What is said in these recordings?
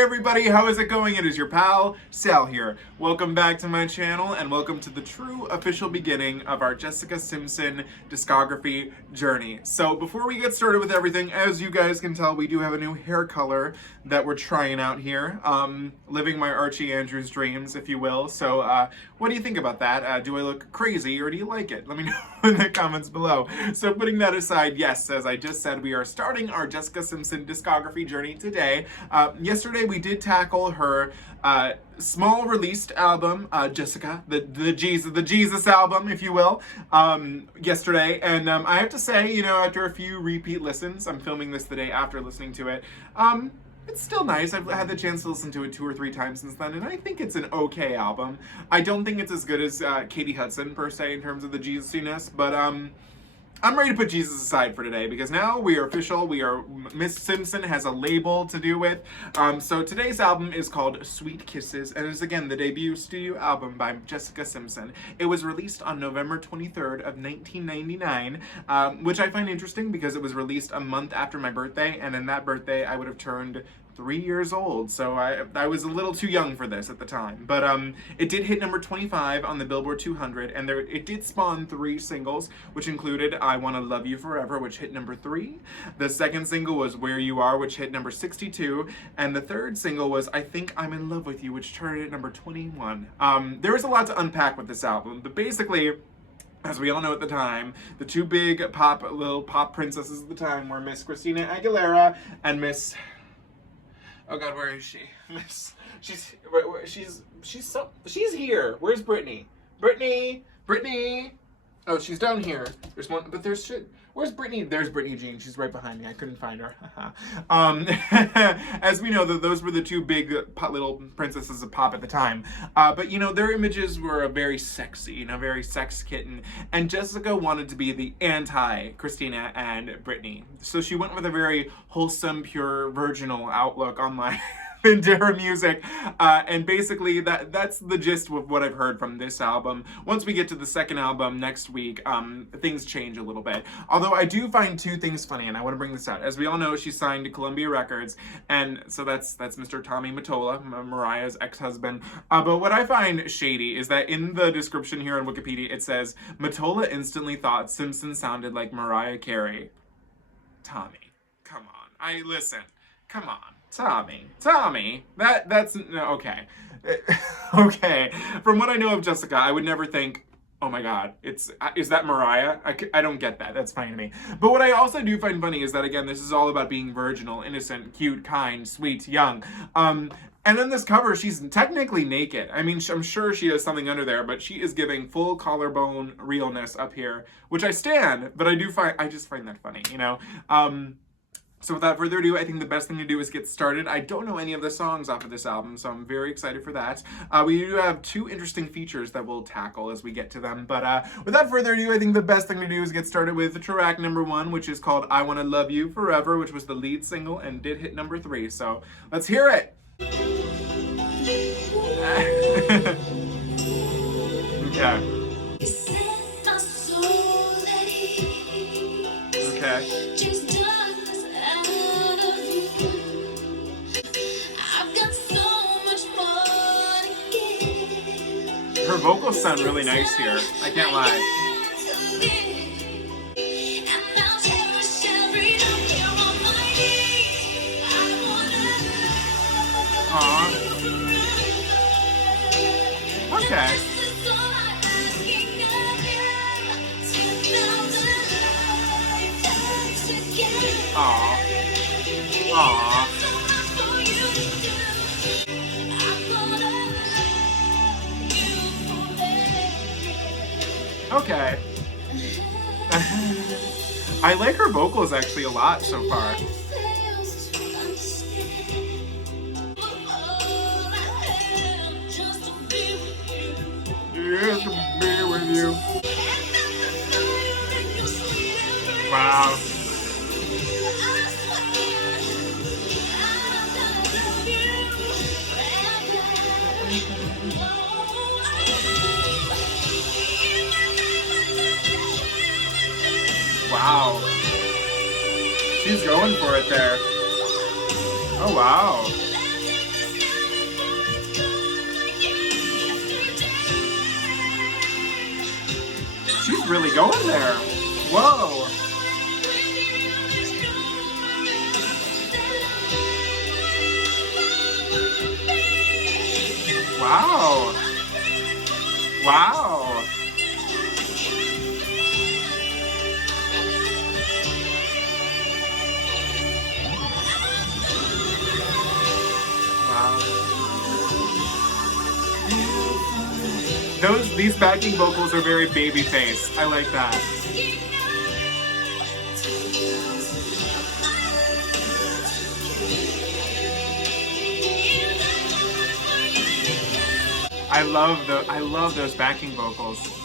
Hey everybody, how is it going? It is your pal, Sal here. Welcome back to my channel and welcome to the true official beginning of our Jessica Simpson discography journey. So before we get started with everything, as you guys can tell, we do have a new hair color that we're trying out here. Living my Archie Andrews dreams, if you will. So what do you think about that? Do I look crazy or do you like it? Let me know in the comments below. So putting that aside, yes, as I just said, we are starting our Jessica Simpson discography journey today. Yesterday we did tackle her small released album, Jessica, the Jesus album, if you will, yesterday. And I have to say, you know, after a few repeat listens, I'm filming this the day after listening to it, it's still nice. I've had the chance to listen to it 2 or 3 times since then, and I think it's an okay album. I don't think it's as good as Katie Hudson, per se, in terms of the Jesus-iness, but I'm ready to put Jesus aside for today because now we are official. Miss Simpson has a label to do with. So today's album is called Sweet Kisses and is again the debut studio album by Jessica Simpson. It was released on November 23rd of 1999, which I find interesting because it was released a month after my birthday, and in that birthday I would have turned 3 years old, so I was a little too young for this at the time. But it did hit number 25 on the Billboard 200, and it did spawn 3 singles, which included I Wanna Love You Forever, which hit number 3. The second single was Where You Are, which hit number 62, and the third single was I Think I'm in Love With You, which charted at number 21. There is a lot to unpack with this album, but basically, as we all know at the time, the 2 big little pop princesses at the time were Miss Christina Aguilera and Miss... Oh God, where is she? She's here. Where's Brittany? Brittany. Oh, she's down here. There's one, but there's shit. Where's Brittany? There's Brittany Jean. She's right behind me. I couldn't find her. As we know, those were the 2 big little princesses of pop at the time. But you know, their images were very sexy, you know, very sex kitten. And Jessica wanted to be the anti-Christina and Brittany. So she went with a very wholesome, pure, virginal outlook on life. Into her music, and basically that's the gist of what I've heard from this album. Once we get to the second album next week, things change a little bit. Although I do find 2 things funny, and I want to bring this out. As we all know, she signed to Columbia Records, and so that's Mr. Tommy Mottola, Mariah's ex-husband. But what I find shady is that in the description here on Wikipedia, it says, Mottola instantly thought Simpson sounded like Mariah Carey. Tommy, come on. Listen, come on. Tommy, that's, okay. Okay, from what I know of Jessica, I would never think, oh my God, is that Mariah? I don't get that, that's funny to me. But what I also do find funny is that, again, this is all about being virginal, innocent, cute, kind, sweet, young. And on this cover, she's technically naked. I mean, I'm sure she has something under there, but she is giving full collarbone realness up here, which I stand, but I just find that funny, you know? So without further ado, I think the best thing to do is get started. I don't know any of the songs off of this album, so I'm very excited for that. We do have 2 interesting features that we'll tackle as we get to them. But without further ado, I think the best thing to do is get started with track number 1, which is called I Wanna Love You Forever, which was the lead single and did hit number 3. So let's hear it. Okay. Okay. Her vocals sound really nice here. I can't lie. Aww. Okay. Aww. Aww. Okay. I like her vocals actually a lot so far. Just to be with you. Wow. Wow. She's going for it there. Oh, wow. really going there. Whoa. Wow. Wow. These backing vocals are very baby-faced. I like that. I love those backing vocals.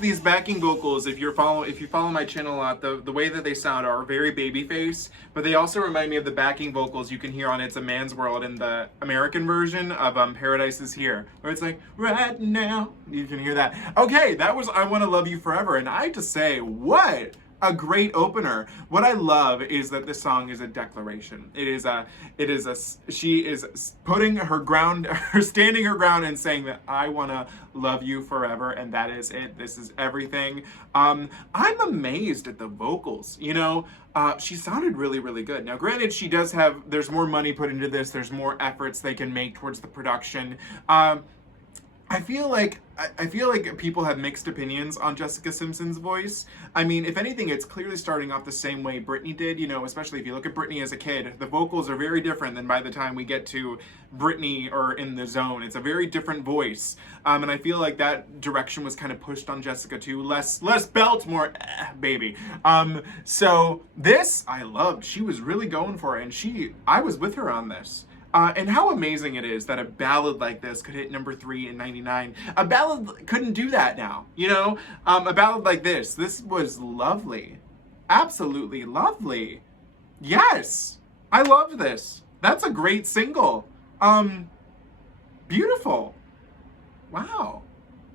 These backing vocals, if you follow my channel a lot, the way that they sound are very babyface, but they also remind me of the backing vocals you can hear on It's a Man's World in the American version of Paradise Is Here, where it's like, right now, you can hear that. Okay, that was I Want to Love You Forever, and I have to say, what a great opener. What I love is that this song is a declaration. She is putting her ground, standing her ground and saying that I want to love you forever, and that is it. This is everything. I'm amazed at the vocals. You know, she sounded really, really good. Now, granted, there's more money put into this. There's more efforts they can make towards the production. I feel like people have mixed opinions on Jessica Simpson's voice. I mean, if anything, it's clearly starting off the same way Britney did, you know, especially if you look at Britney as a kid. The vocals are very different than by the time we get to Britney or In the Zone. It's a very different voice. And I feel like that direction was kind of pushed on Jessica too. Less belt, more baby. So this, I loved. She was really going for it, and I was with her on this. And how amazing it is that a ballad like this could hit number 3 in '99. A ballad couldn't do that now, you know? A ballad like this was lovely. Absolutely lovely. Yes, I loved this. That's a great single. Beautiful. Wow.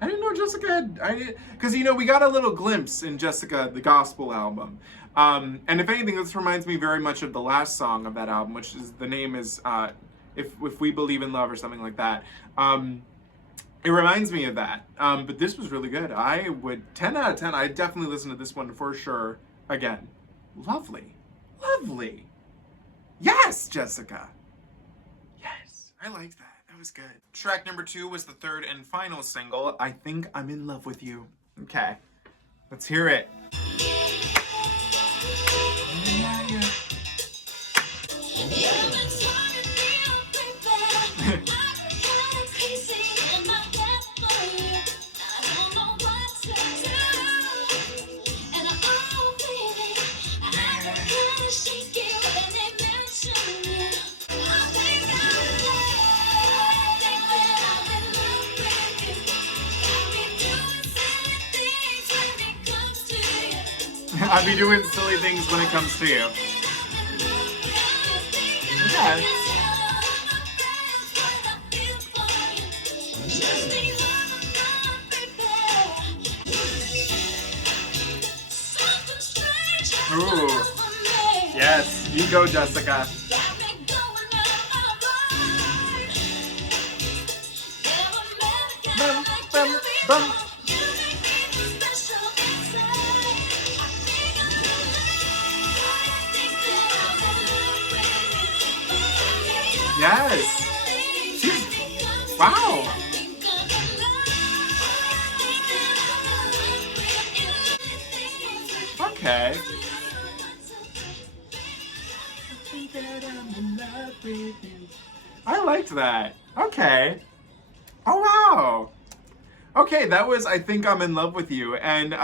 I didn't know Jessica because, you know, we got a little glimpse in Jessica, the gospel album. And if anything, this reminds me very much of the last song of that album, which is, the name is, If We Believe in Love or something like that. It reminds me of that. But this was really good. I would, 10 out of 10, I'd definitely listen to this one for sure again. Lovely. Lovely. Yes, Jessica. Yes, I liked that. That was good. Track number 2 was the third and final single, I Think I'm in Love with You. Okay, let's hear it. I'll be doing silly things when it comes to you. Yeah. Ooh. Yes, you go, Jessica. Bum, bum, bum. Yes. Wow. Okay. I liked that. Okay. Oh wow. Okay, that was I Think I'm in Love with You, and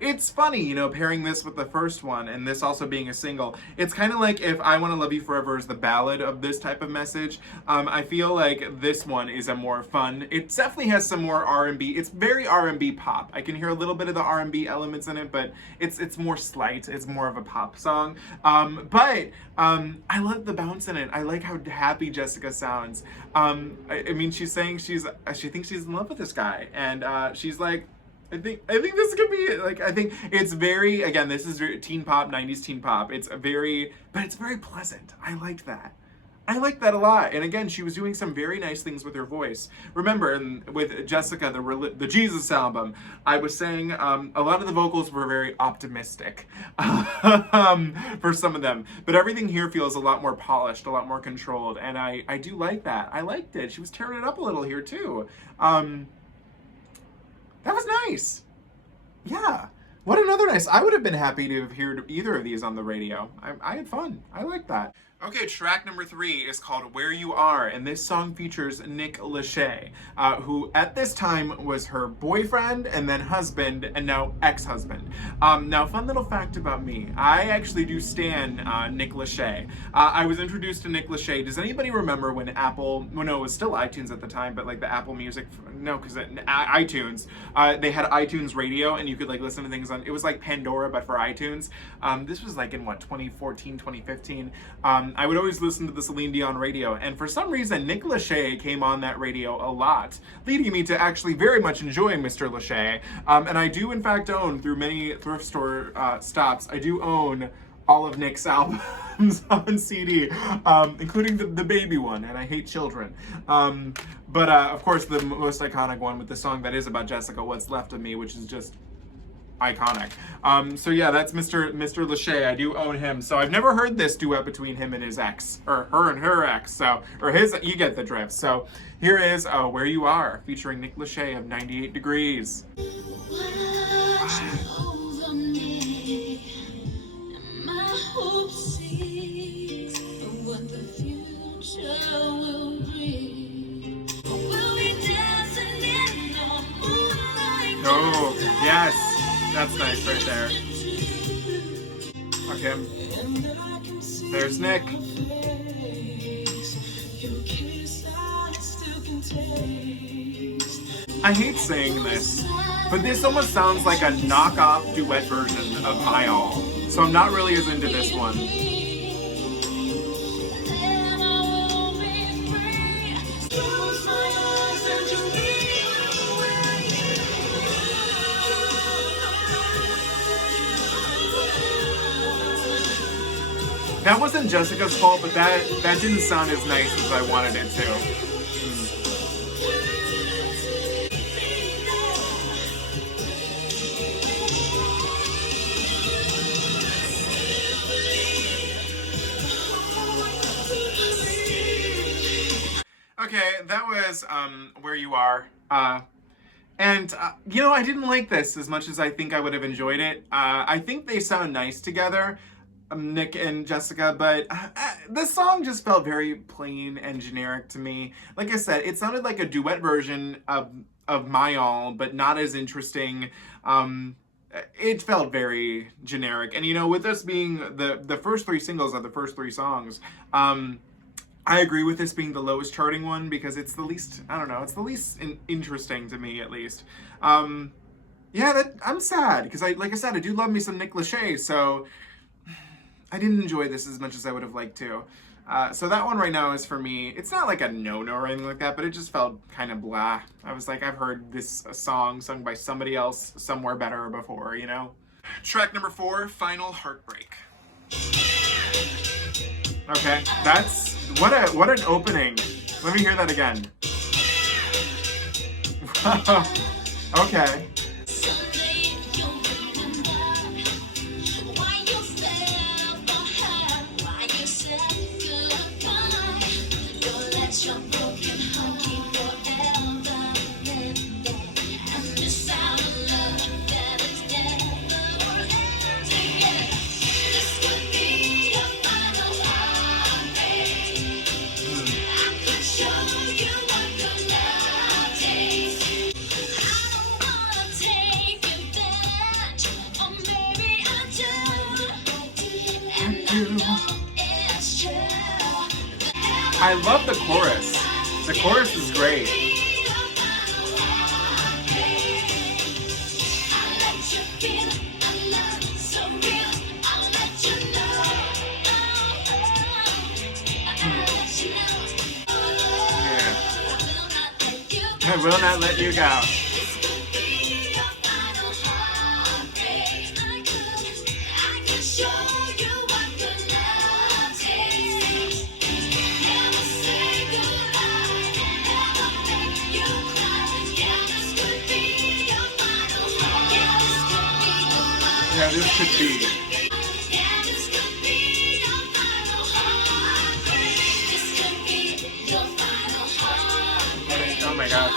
it's funny, you know, pairing this with the first one and this also being a single. It's kind of like if I Want to Love You Forever is the ballad of this type of message. I feel like this one is a more fun. It definitely has some more R&B. It's very R&B pop. I can hear a little bit of the R&B elements in it, but it's more slight. It's more of a pop song. But I love the bounce in it. I like how happy Jessica sounds. I mean, she's saying she thinks she's in love with this guy, and she's like, I think this could be like, I think it's very, again, this is very teen pop, 90s teen pop. But it's very pleasant. I liked that. I like that a lot. And again, she was doing some very nice things with her voice. Remember, with Jessica, the Jesus album, I was saying a lot of the vocals were very optimistic for some of them. But everything here feels a lot more polished, a lot more controlled. And I do like that. I liked it. She was tearing it up a little here, too. That was nice. Yeah. What another nice. I would have been happy to have heard either of these on the radio. I had fun. I like that. Okay, track number 3 is called Where You Are, and this song features Nick Lachey, who at this time was her boyfriend and then husband and now ex-husband. Now, fun little fact about me, I actually do stan Nick Lachey. I was introduced to Nick Lachey. Does anybody remember when Apple, well, no, it was still iTunes at the time, but like the Apple Music, no, because iTunes, they had iTunes Radio and you could like listen to things on, it was like Pandora, but for iTunes. This was like in what, 2014, 2015. I would always listen to the Celine Dion radio, and for some reason, Nick Lachey came on that radio a lot, leading me to actually very much enjoy Mr. Lachey. And I do, in fact, own, through many thrift store stops, I do own all of Nick's albums on CD, including the baby one, and I Hate Children. But of course, the most iconic one with the song that is about Jessica, What's Left of Me, which is just iconic. So yeah, that's Mr. Lachey. I do own him. So I've never heard this duet between him and his ex, or her and her ex. So, or his, you get the drift. So here is Where You Are, featuring Nick Lachey of 98 Degrees. Oh, yes. That's nice right there. Okay. There's Nick. I hate saying this, but this almost sounds like a knockoff duet version of My All. So I'm not really as into this one. That wasn't Jessica's fault, but that didn't sound as nice as I wanted it to. Okay, that was Where You Are. And you know, I didn't like this as much as I think I would have enjoyed it. I think they sound nice together, Nick and Jessica, but this song just felt very plain and generic to me. Like I said, it sounded like a duet version of My All, but not as interesting. It felt very generic. And you know, with this being the first 3 singles of the first 3 songs, I agree with this being the lowest charting one because it's the least, I don't know, it's the least interesting to me, at least. Yeah, I'm sad because like I said, I do love me some Nick Lachey, so I didn't enjoy this as much as I would have liked to. So that one right now is for me. It's not like a no-no or anything like that, but it just felt kind of blah. I was like, I've heard this song sung by somebody else somewhere better before, you know? Track number 4, Final Heartbreak. Okay, that's, what an opening. Let me hear that again. Okay. I love the chorus. The chorus is great. Yeah. I will not let you go. Yeah, this could be. Oh my god.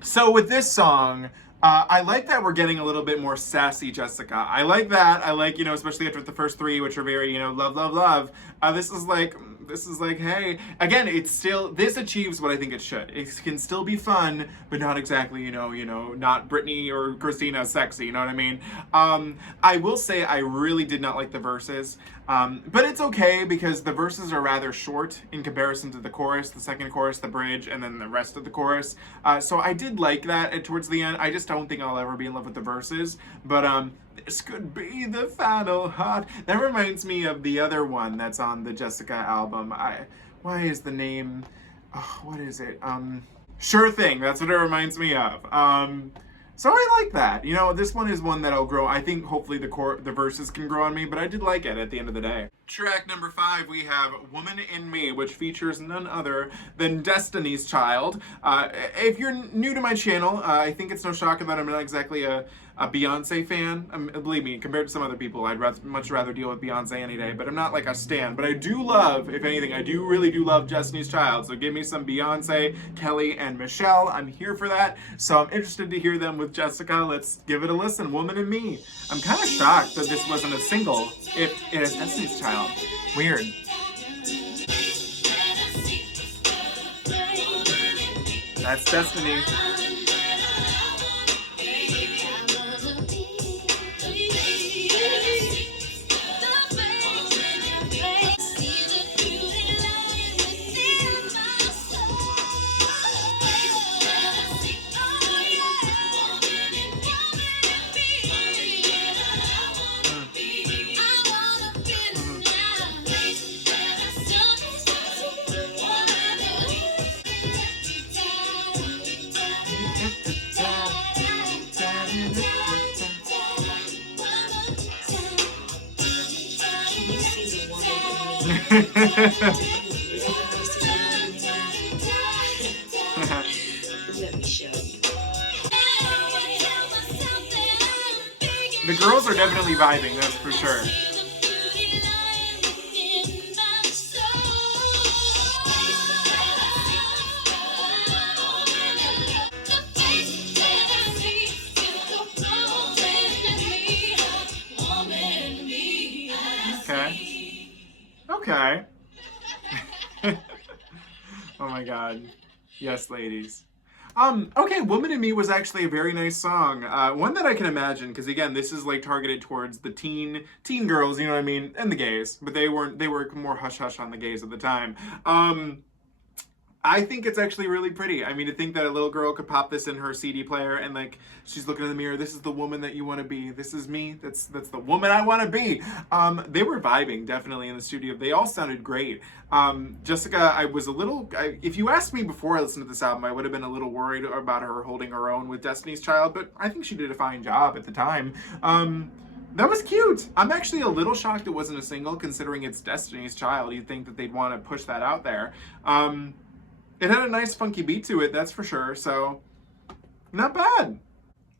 So with this song, I like that we're getting a little bit more sassy Jessica. I like that. I like, especially after the first three, which are very, love, love, love. This is like, hey, again, this achieves what I think it should. It can still be fun, but not exactly, not Britney or Christina sexy, you know what I mean? I will say I really did not like the verses, but it's okay because the verses are rather short in comparison to the chorus, the second chorus, the bridge, and then the rest of the chorus. So I did like that towards the end. I just don't think I'll ever be in love with the verses, but this could be the final hot. That reminds me of the other one that's on the Jessica album. Why is the name? Oh, what is it? Sure Thing. That's what it reminds me of. So I like that. This one is one that I'll grow. I think hopefully the verses can grow on me, but I did like it at the end of the day. Track number 5, we have Woman in Me, which features none other than Destiny's Child. If you're new to my channel, I think it's no shock that I'm not exactly a Beyonce fan. Believe me, compared to some other people, I'd much rather deal with Beyonce any day, but I'm not like a stan. But I do love, if anything, I really do love Destiny's Child. So give me some Beyonce, Kelly, and Michelle. I'm here for that. So I'm interested to hear them with Jessica. Let's give it a listen. Woman in Me. I'm kind of shocked that this wasn't a single if it is Destiny's Child. Weird. That's Destiny. The girls are definitely vibing, that's for sure. Okay. Oh my god. Yes, ladies. Okay, Woman in Me was actually a very nice song. One that I can imagine, because again, this is like targeted towards the teen girls, you know what I mean, and the gays, but they were more hush-hush on the gays at the time. I think it's actually really pretty. I mean, to think that a little girl could pop this in her CD player and like she's looking in the mirror. This is the woman that you want to be. This is me. That's the woman I want to be. They were vibing definitely in the studio. They all sounded great. Jessica, I was a little. If you asked me before I listened to this album, I would have been a little worried about her holding her own with Destiny's Child, but I think she did a fine job at the time. That was cute. I'm actually a little shocked it wasn't a single, considering it's Destiny's Child. You'd think that they'd want to push that out there. It had a nice funky beat to it, that's for sure, so not bad.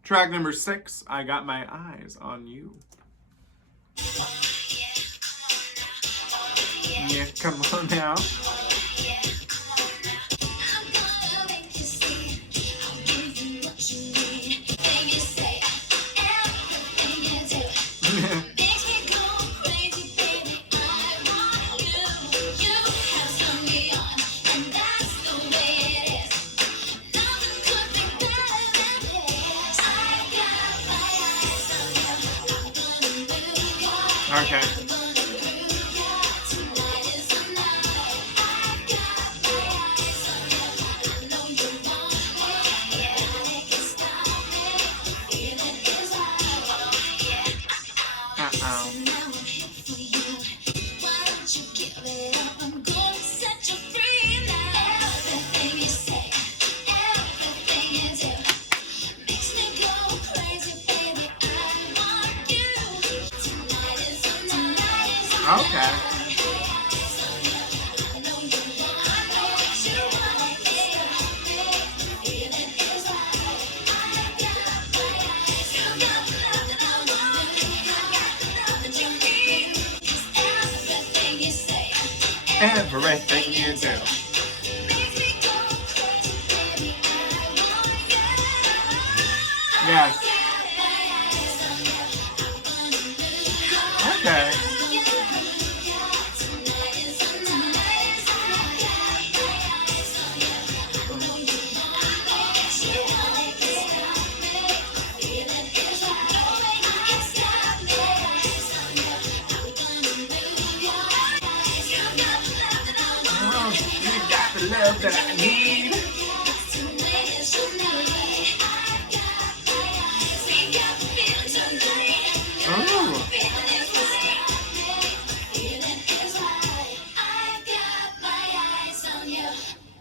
Track number 6, I Got My Eyes on You. Yeah, come on now. Okay. Okay. everything you do. Yes. Okay. Oh, you got the love that I need. Oh.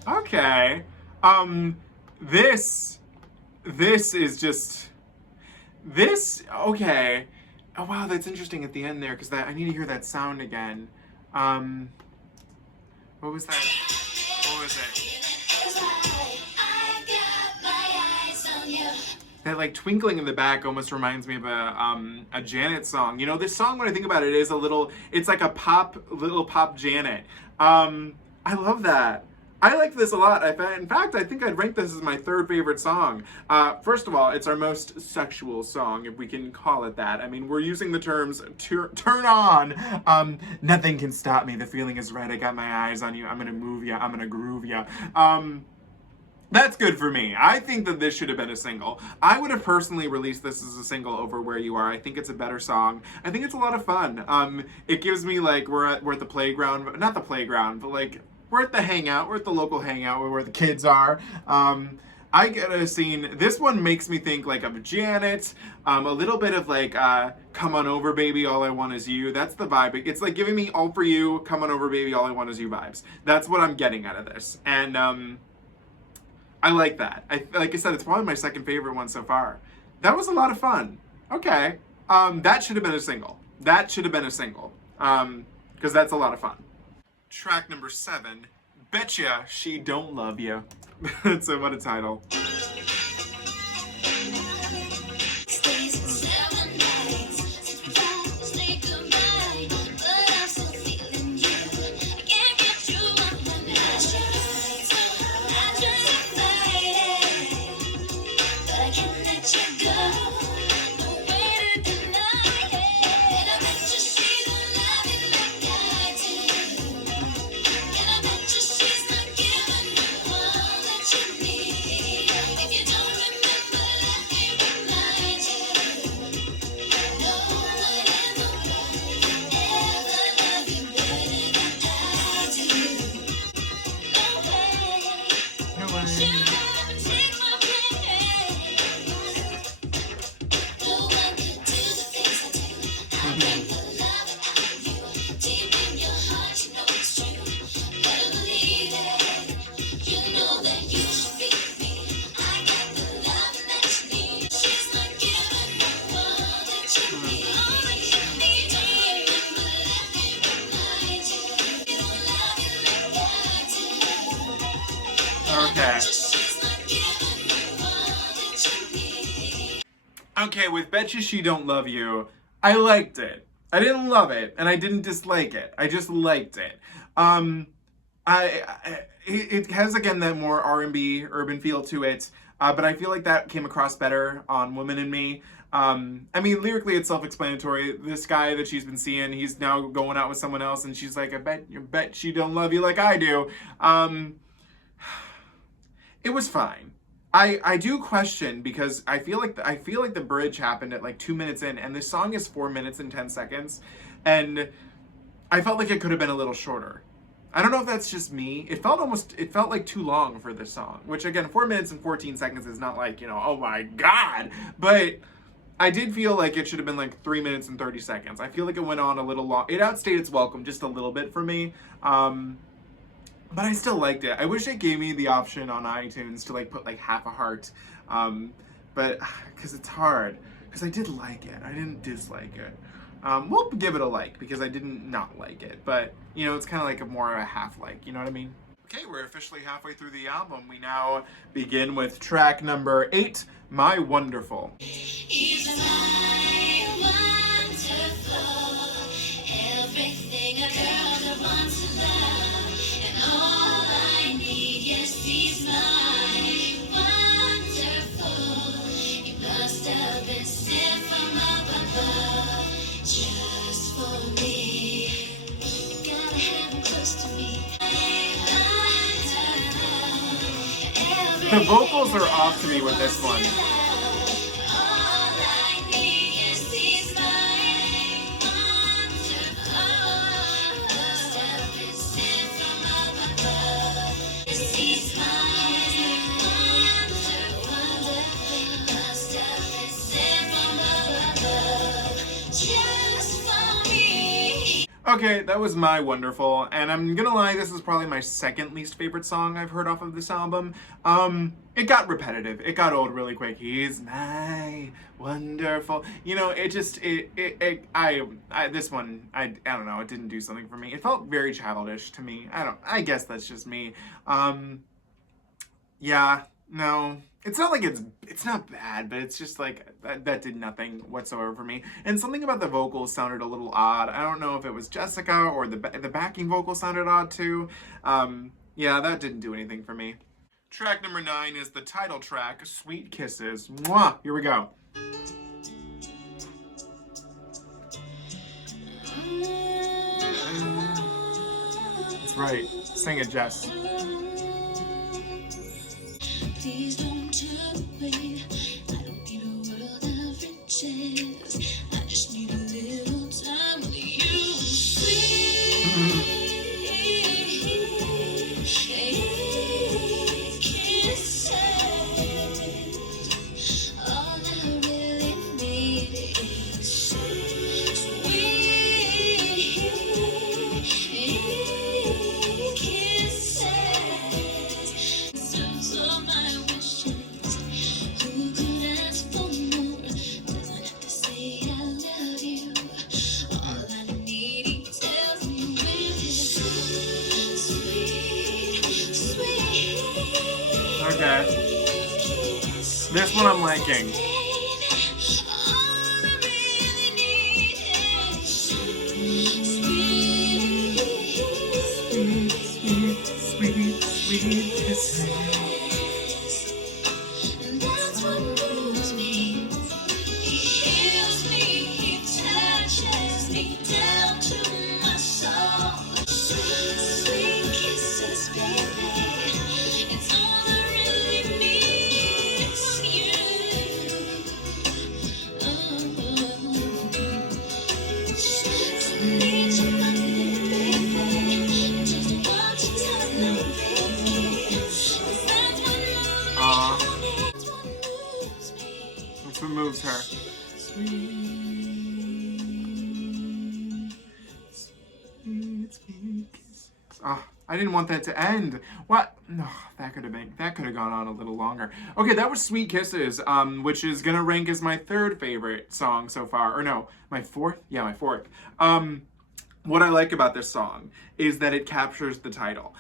Okay. This is just okay. Oh wow, that's interesting at the end there because I need to hear that sound again. What was that? What was it? That like twinkling in the back almost reminds me of a Janet song. You know, this song when I think about it is it's like a little pop Janet. I love that. I like this a lot. In fact, I think I'd rank this as my third favorite song. First of all, it's our most sexual song, if we can call it that. I mean, we're using the terms turn on. Nothing can stop me. The feeling is right. I got my eyes on you. I'm gonna move you. I'm gonna groove you. That's good for me. I think that this should have been a single. I would have personally released this as a single over Where You Are. I think it's a better song. I think it's a lot of fun. It gives me like we're at the playground, not the playground, but like we're at the hangout. We're at the local hangout where the kids are. I get a scene. This one makes me think like of Janet, a little bit of like Come On Over Baby, All I Want Is You. That's the vibe. It's like giving me All For You, Come On Over Baby, All I Want Is You vibes. That's what I'm getting out of this. And I like that. Like I said, it's probably my second favorite one so far. That was a lot of fun. Okay. That should have been a single. Because that's a lot of fun. Track number 7, Betcha, She Don't Love You. So what a title. Okay, with Betcha She Don't Love You, I liked it. I didn't love it, and I didn't dislike it. I just liked it. It has, again, that more R&B, urban feel to it, but I feel like that came across better on Woman in Me. I mean, lyrically, it's self-explanatory. This guy that she's been seeing, he's now going out with someone else, and she's like, I bet she don't love you like I do. It was fine. I do question because I feel like the bridge happened at like 2 minutes in, and this song is 4 minutes and 10 seconds, and I felt like it could have been a little shorter. I don't know if that's just me. It felt like too long for this song, which again, 4 minutes and 14 seconds is not like, you know, oh my God, but I did feel like it should have been like 3 minutes and 30 seconds. I feel like it went on a little long. It outstayed its welcome just a little bit for me. But I still liked it. I wish it gave me the option on iTunes to like put like half a heart. But because it's hard. Because I did like it. I didn't dislike it. We'll give it a like because I didn't not like it. But, you know, it's kind of like more of a half like. You know what I mean? Okay, we're officially halfway through the album. We now begin with track number 8, My Wonderful. Isn't I wonderful? Everything a girl that wants to love. The vocals are off to me with this one. Okay, that was My Wonderful, and I'm gonna lie, this is probably my second least favorite song I've heard off of this album. It got repetitive. It got old really quick. He's my wonderful. You know, it just, this one, I don't know, it didn't do something for me. It felt very childish to me. I guess that's just me. Yeah, no. It's not like it's not bad, but it's just like, that did nothing whatsoever for me. And something about the vocals sounded a little odd. I don't know if it was Jessica or the backing vocal sounded odd too. Yeah, that didn't do anything for me. Track number 9 is the title track, Sweet Kisses. Mwah! Here we go. That's right. Sing it, Jess. Please don't turn away. I don't need a world of riches. I just need a little time with you. Sweet kisses. All I really need is sweet kisses. Okay. This one I'm liking. Sweet kisses. And that's what moves me. He heals me, he touches me down to my soul. Sweet kisses, baby. It's all I really need from you. So need you Monday, baby. Just want you to know, baby. 'Cause that's what moves me. That's what moves me. That's what moves her. Sweet kisses. Oh, I didn't want that to end. What? No, that could have gone on a little longer. Okay, that was Sweet Kisses, which is gonna rank as my third favorite song so far. Or no, my fourth? Yeah, my fourth. What I like about this song is that it captures the title.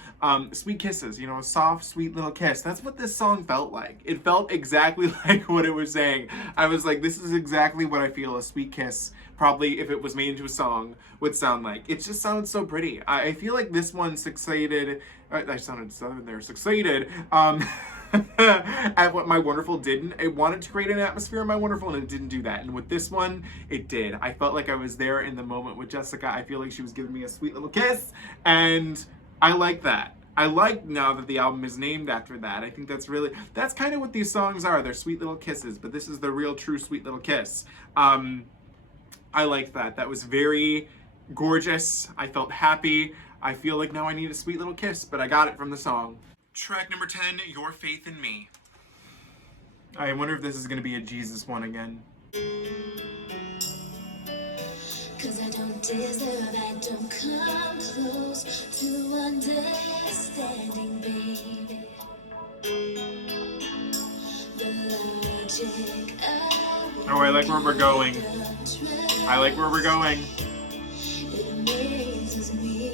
Sweet Kisses, you know, a soft, sweet little kiss. That's what this song felt like. It felt exactly like what it was saying. I was like, this is exactly what I feel a sweet kiss, probably if it was made into a song, would sound like. It just sounds so pretty. I feel like this one succeeded, I sounded southern there, succeeded, at what My Wonderful didn't. It wanted to create an atmosphere in My Wonderful, and it didn't do that. And with this one, it did. I felt like I was there in the moment with Jessica. I feel like she was giving me a sweet little kiss, and I like that. I like now that the album is named after that. I think that's kind of what these songs are. They're sweet little kisses, but this is the real, true sweet little kiss. I like that. That was very gorgeous. I felt happy. I feel like now I need a sweet little kiss, but I got it from the song. Track number 10, Your Faith in Me. I wonder if this is going to be a Jesus one again. 'Cause I don't deserve, I don't come close to understanding, baby. The logic of Oh, I like where we're going. I like where we're going. it amazes me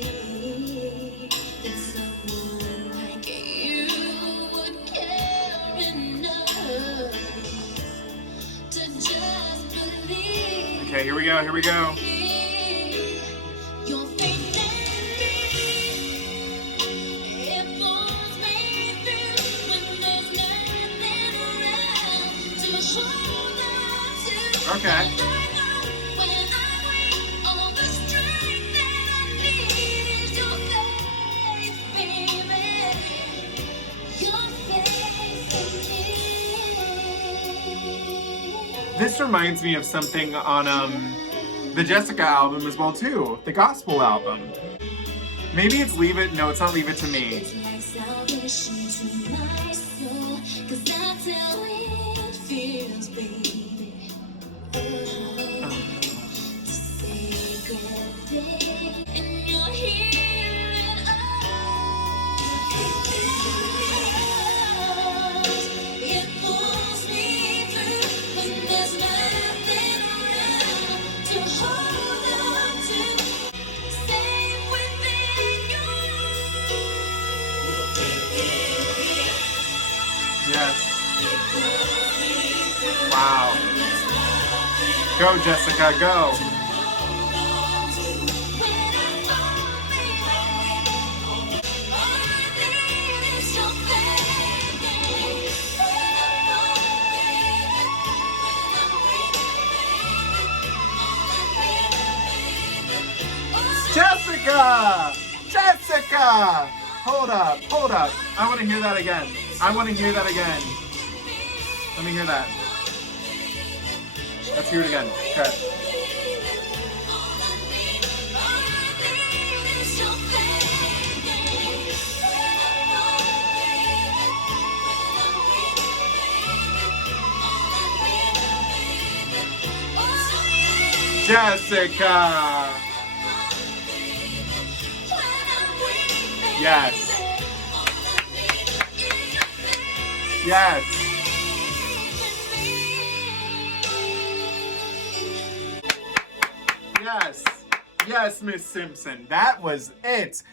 that someone like you would care enough to just believe. Okay, here we go, here we go. Your faith in me, it pulls me through when there's nothing around to hold on to. Okay. I know when I'm weak, all the strength that I need is your faith, baby. Your faith in This reminds me of something on the Jessica album as well too, the gospel album. Maybe it's Leave It. No, it's not Leave It to Me. Yes. Wow. Go, Jessica, go. Jessica! Jessica! Hold up, hold up. I want to hear that again. I want to hear that again. Let me hear that. Let's hear it again. Okay. Jessica! Yes. Yes. Yes. Yes, Miss Simpson. That was it.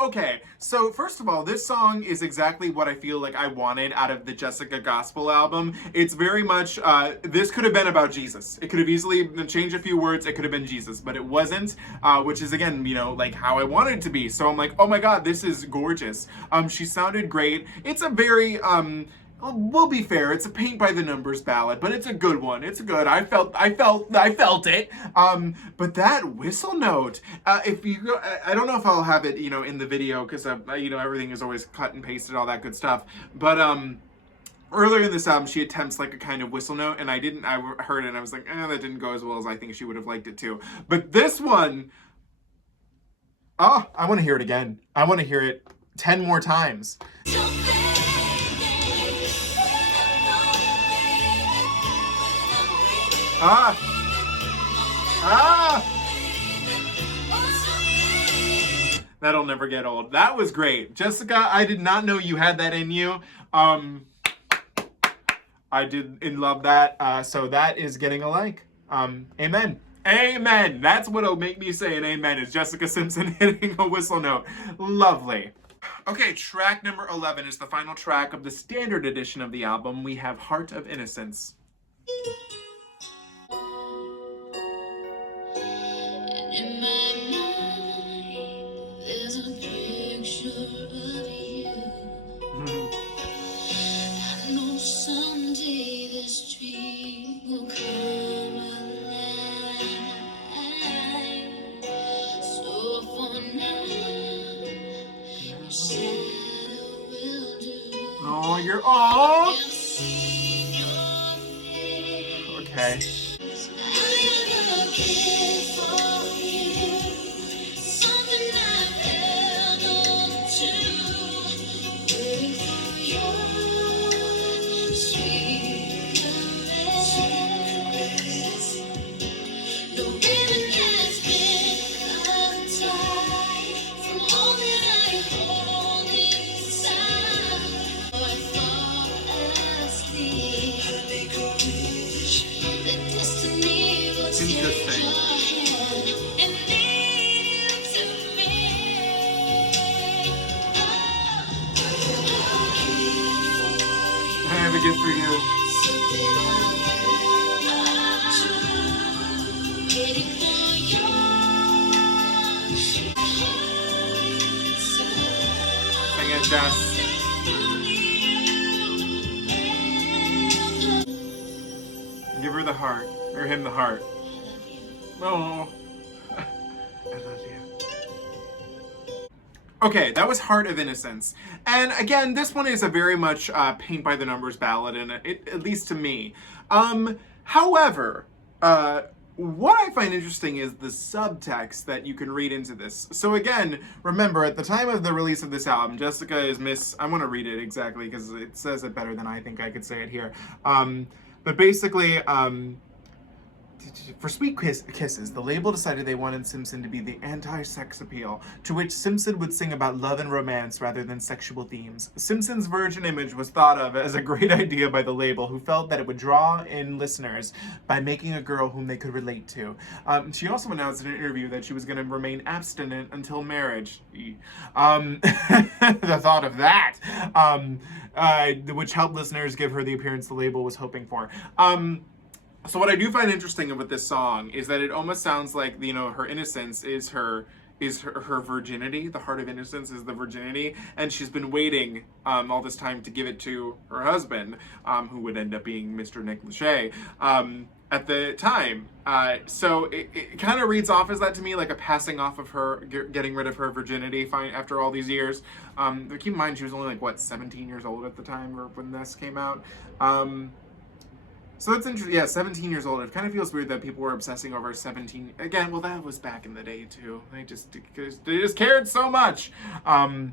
Okay. So first of all, this song is exactly what I feel like I wanted out of the Jessica Gospel album. It's very much, this could have been about Jesus. It could have easily changed a few words. It could have been Jesus, but it wasn't, which is again, you know, like how I wanted it to be. So I'm like, oh my God, this is gorgeous. She sounded great. It's a very, we'll be fair, it's a paint by the numbers ballad, but it's a good one. It's good. I felt it. But that whistle note, if you go, I don't know if I'll have it, you know, in the video because you know, everything is always cut and pasted, all that good stuff. But earlier in this album, she attempts like a kind of whistle note, and I heard it and I was like, that didn't go as well as I think she would have liked it to. But this one, I want to hear it again. I want to hear it 10 more times. That'll never get old. That was great. Jessica, I did not know you had that in you. I did love that. So that is getting a like. Amen. Amen. That's what'll make me say an amen, is Jessica Simpson hitting a whistle note. Lovely. Okay, track number 11 is the final track of the standard edition of the album. We have Heart of Innocence. In my mind, there's a picture of you. I know someday this dream will come alive. So for now, your shadow will do. Oh, you're all okay. Interesting. I have a gift for you. Sing it, Jess. Give her the heart, or him the heart. Oh, I love you. Okay, that was Heart of Innocence. And again, this one is a very much paint by the numbers ballad, and it, at least to me. However, what I find interesting is the subtext that you can read into this. So again, remember, at the time of the release of this album, Jessica is I want to read it exactly because it says it better than I think I could say it here. But basically, for Sweet Kisses, the label decided they wanted Simpson to be the anti-sex appeal, to which Simpson would sing about love and romance rather than sexual themes. Simpson's virgin image was thought of as a great idea by the label, who felt that it would draw in listeners by making a girl whom they could relate to. She also announced in an interview that she was going to remain abstinent until marriage. The thought of that! Which helped listeners give her the appearance the label was hoping for. So what I do find interesting about this song is that it almost sounds like, you know, her innocence is her virginity. The heart of innocence is the virginity, and she's been waiting all this time to give it to her husband, who would end up being Mr. Nick Lachey, at the time. So it kind of reads off as that to me, like a passing off of her, getting rid of her virginity after all these years. Keep in mind, she was only like, what, 17 years old at the time or when this came out. So that's interesting. Yeah, 17 years old. It kind of feels weird that people were obsessing over 17. Again, well, that was back in the day, too. They just cared so much. But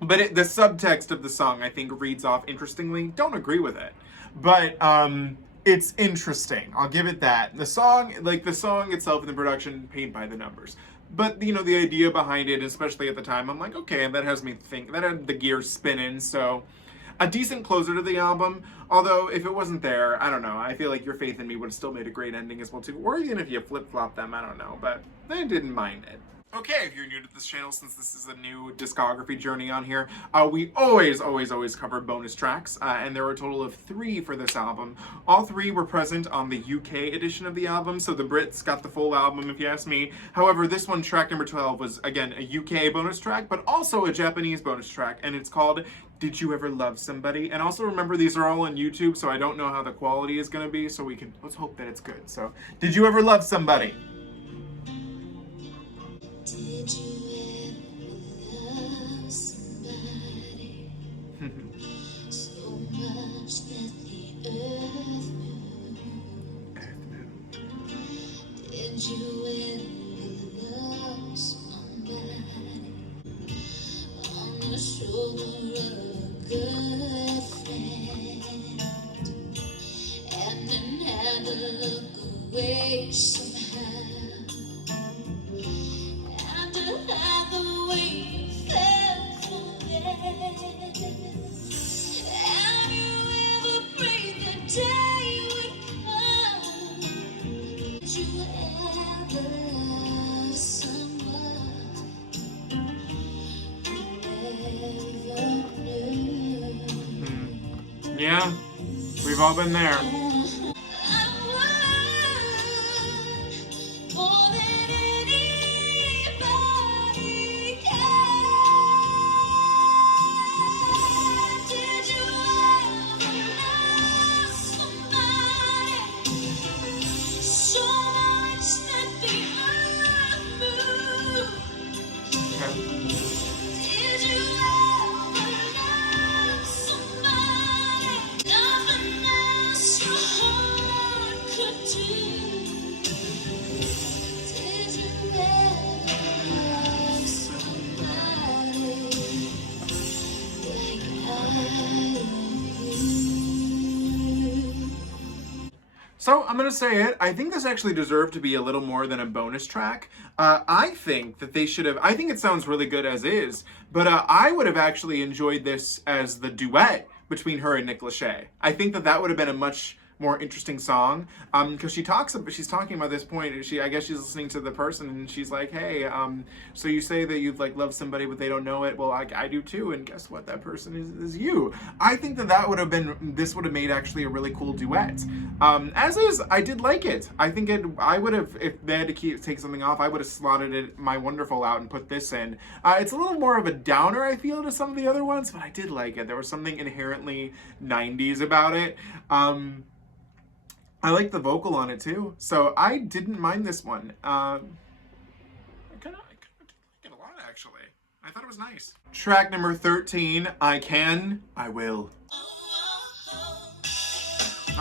the subtext of the song, I think, reads off interestingly. Don't agree with it. But it's interesting. I'll give it that. The song itself and the production, paint by the numbers. But, you know, the idea behind it, especially at the time, I'm like, okay, that has me think. That had the gears spinning, so... A decent closer to the album, although if it wasn't there, I don't know, I feel like Your Faith in Me would have still made a great ending as well too, or even if you flip-flop them, I don't know, but I didn't mind it. Okay, if you're new to this channel, since this is a new discography journey on here, we always cover bonus tracks, and there were a total of 3 for this album. All 3 were present on the UK edition of the album, so the Brits got the full album, if you ask me. However, this one, track number 12, was, again, a UK bonus track, but also a Japanese bonus track, and it's called Did You Ever Love Somebody? And also remember, these are all on YouTube, so I don't know how the quality is going to be, so let's hope that it's good. So, Did You Ever Love Somebody? Did you ever love somebody so much that the earth moved? Did you ever love somebody on the shoulder of a good friend and then had to look away somehow? Have the way you felt for them. Have you ever prayed the day would come? Did you ever love someone you never knew? Yeah, we've all been there. So, I'm going to say it, I think this actually deserved to be a little more than a bonus track. I think that they should have, I think it sounds really good as is, but I would have actually enjoyed this as the duet between her and Nick Lachey. I think that would have been a much more interesting song, because she's talking about this point, I guess she's listening to the person, and she's like, hey, so you say that you've like loved somebody but they don't know it, well, I do too, and guess what, that person is you. I think that would have been, this would have made actually a really cool duet. As is, I did like it. I think I would have, if they had to take something off, I would have slotted it, My Wonderful, out and put this in. It's a little more of a downer, I feel, to some of the other ones, but I did like it. There was something inherently 90s about it. I like the vocal on it too, so I didn't mind this one. I kind of like it a lot, actually. I thought it was nice. Track number 13, I Can, I Will.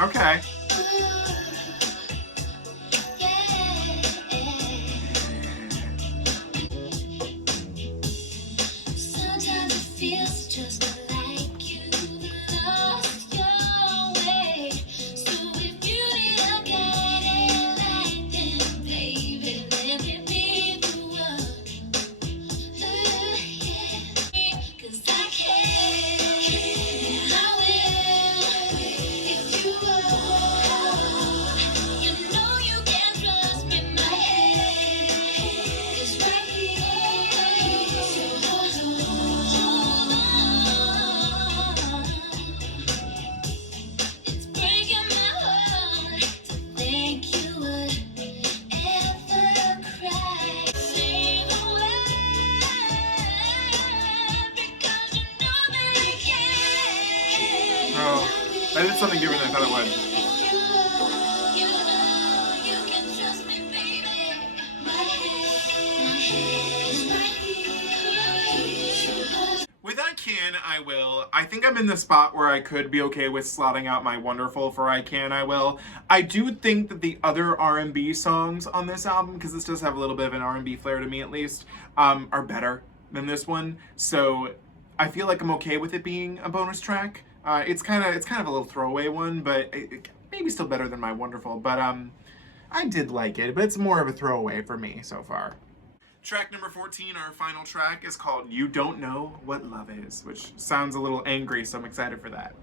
Okay. started something different than I thought it would. With I Can, I Will, I think I'm in the spot where I could be okay with slotting out my Wonderful for I Can, I Will. I do think that the other R&B songs on this album, because this does have a little bit of an R&B flair to me at least, are better than this one. So I feel like I'm okay with it being a bonus track. It's kind of a little throwaway one, but it maybe still better than my Wonderful. But I did like it, but it's more of a throwaway for me so far. Track number 14, our final track, is called You Don't Know What Love Is, which sounds a little angry, so I'm excited for that.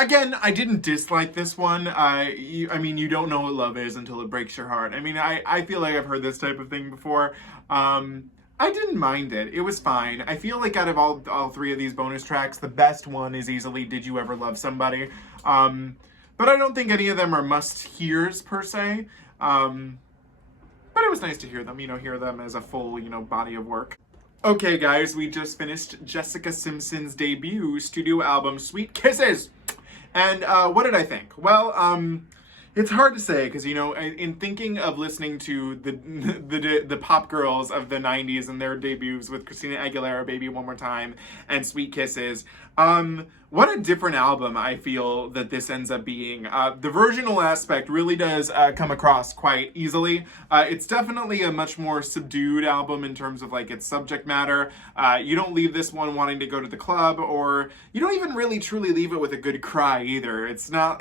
Again, I didn't dislike this one. I mean, you don't know what love is until it breaks your heart. I mean, I feel like I've heard this type of thing before. I didn't mind it. It was fine. I feel like out of all three of these bonus tracks, the best one is easily Did You Ever Love Somebody? But I don't think any of them are must-hears, per se. But it was nice to hear them, hear them as a full, body of work. Okay, guys, we just finished Jessica Simpson's debut studio album, Sweet Kisses! And what did I think? Well, it's hard to say because, in thinking of listening to the pop girls of the 90s and their debuts with Christina Aguilera, Baby One More Time, and Sweet Kisses, what a different album I feel that this ends up being. The versional aspect really does come across quite easily. It's definitely a much more subdued album in terms of its subject matter. You don't leave this one wanting to go to the club, or you don't even really truly leave it with a good cry either. It's not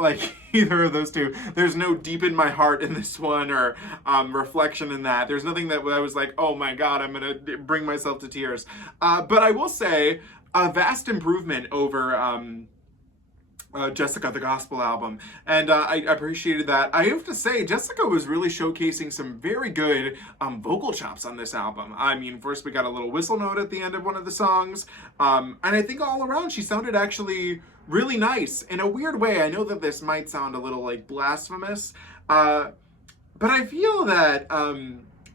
like either of those two. There's no deep in my heart in this one, or reflection in that. There's nothing that I was like, oh my god, I'm gonna bring myself to tears. But I will say, a vast improvement over Jessica, the gospel album, and I appreciated that. I have to say, Jessica was really showcasing some very good vocal chops on this album. I mean, first we got a little whistle note at the end of one of the songs, and I think all around she sounded actually really nice. In a weird way, I know that this might sound a little blasphemous, but I feel that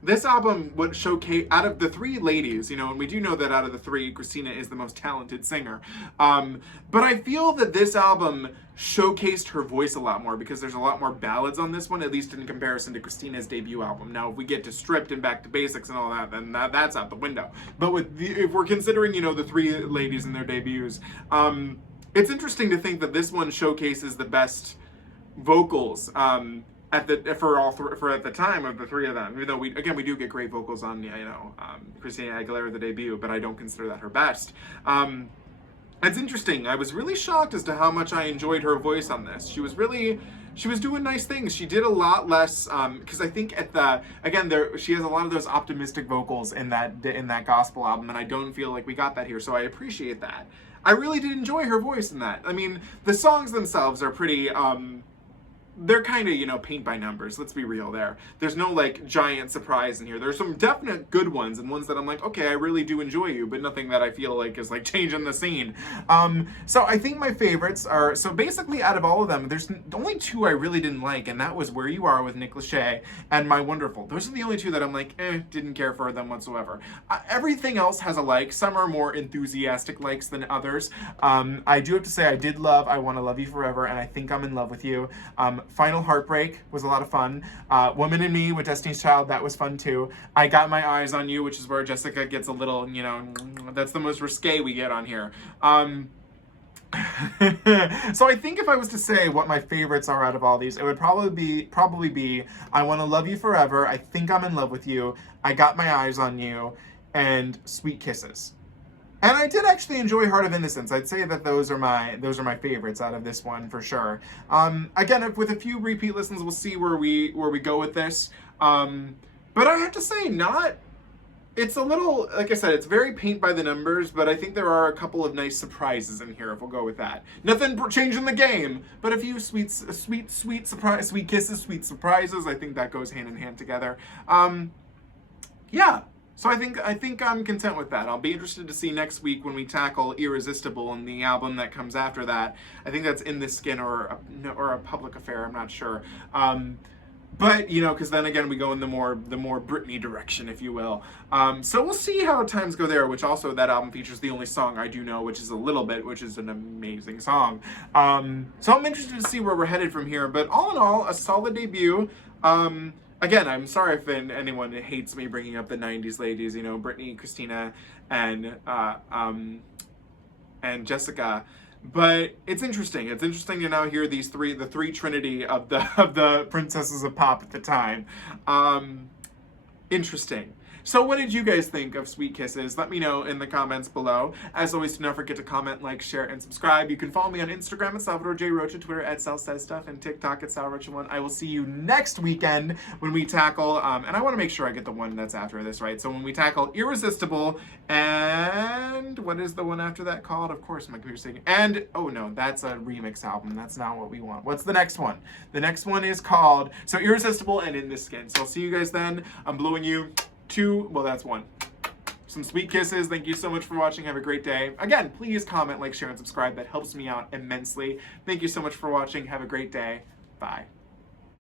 this album would showcase, out of the three ladies, and we do know that out of the three, Christina is the most talented singer. But I feel that this album showcased her voice a lot more because there's a lot more ballads on this one, at least in comparison to Christina's debut album. Now, if we get to Stripped and Back to Basics and all that, then that's out the window. But if we're considering, the three ladies and their debuts, it's interesting to think that this one showcases the best vocals, at the time of the three of them, even though we do get great vocals on Christina Aguilera, the debut, but I don't consider that her best. It's interesting. I was really shocked as to how much I enjoyed her voice on this. She was doing nice things. She did a lot less because I think she has a lot of those optimistic vocals in that gospel album, and I don't feel like we got that here. So I appreciate that. I really did enjoy her voice in that. I mean, the songs themselves are pretty. They're kind of, paint by numbers. Let's be real there. There's no, giant surprise in here. There's some definite good ones and ones that I'm like, okay, I really do enjoy you, but nothing that I feel like is, changing the scene. So I think my favorites are, so basically out of all of them, there's only two I really didn't like, and that was Where You Are with Nick Lachey and My Wonderful. Those are the only two that I'm like, didn't care for them whatsoever. Everything else has a like. Some are more enthusiastic likes than others. I do have to say I did love I Wanna Love You Forever, and I Think I'm in Love with You. Final Heartbreak was a lot of fun. Woman in Me with Destiny's Child, that was fun too. I Got My Eyes on You, which is where Jessica gets a little, that's the most risque we get on here. So I think if I was to say what my favorites are out of all these, it would probably be I Wanna Love You Forever, I Think I'm in Love with You, I Got My Eyes on You, and Sweet Kisses. And I did actually enjoy Heart of Innocence. I'd say that those are my favorites out of this one for sure. Again, with a few repeat listens, we'll see where we go with this. But I have to say, it's a little, like I said, it's very paint by the numbers, but I think there are a couple of nice surprises in here, if we'll go with that. Nothing changing the game, but a few sweet kisses, sweet surprises. I think that goes hand in hand together. Yeah. So I think I'm content with that. I'll be interested to see next week when we tackle Irresistible and the album that comes after that. I think that's In the Skin or a Public Affair, I'm not sure. But, you know, because then again we go in the more Britney direction, if you will. So we'll see how times go there, which also that album features the only song I do know, which is A Little Bit, which is an amazing song. So I'm interested to see where we're headed from here. But all in all, a solid debut. Again, I'm sorry if anyone hates me bringing up the 90s ladies, you know, Britney, Christina, and Jessica. But it's interesting. It's interesting to now hear the three trinity of the princesses of pop at the time. Interesting. So what did you guys think of Sweet Kisses? Let me know in the comments below. As always, do not forget to comment, like, share, and subscribe. You can follow me on Instagram at Salvador J. Rocha, Twitter at Sal Says Stuff, and TikTok at SalRocha1. I will see you next weekend when we tackle, and I want to make sure I get the one that's after this right. So when we tackle Irresistible, and what is the one after that called? Of course, my computer's taking, and, oh no, that's a remix album. That's not what we want. What's the next one? The next one is called, so Irresistible and In the Skin. So I'll see you guys then. I'm blowing you that's one. Some sweet kisses. Thank you so much for watching. Have a great day. Again, please comment, like, share, and subscribe. That helps me out immensely. Thank you so much for watching. Have a great day. Bye.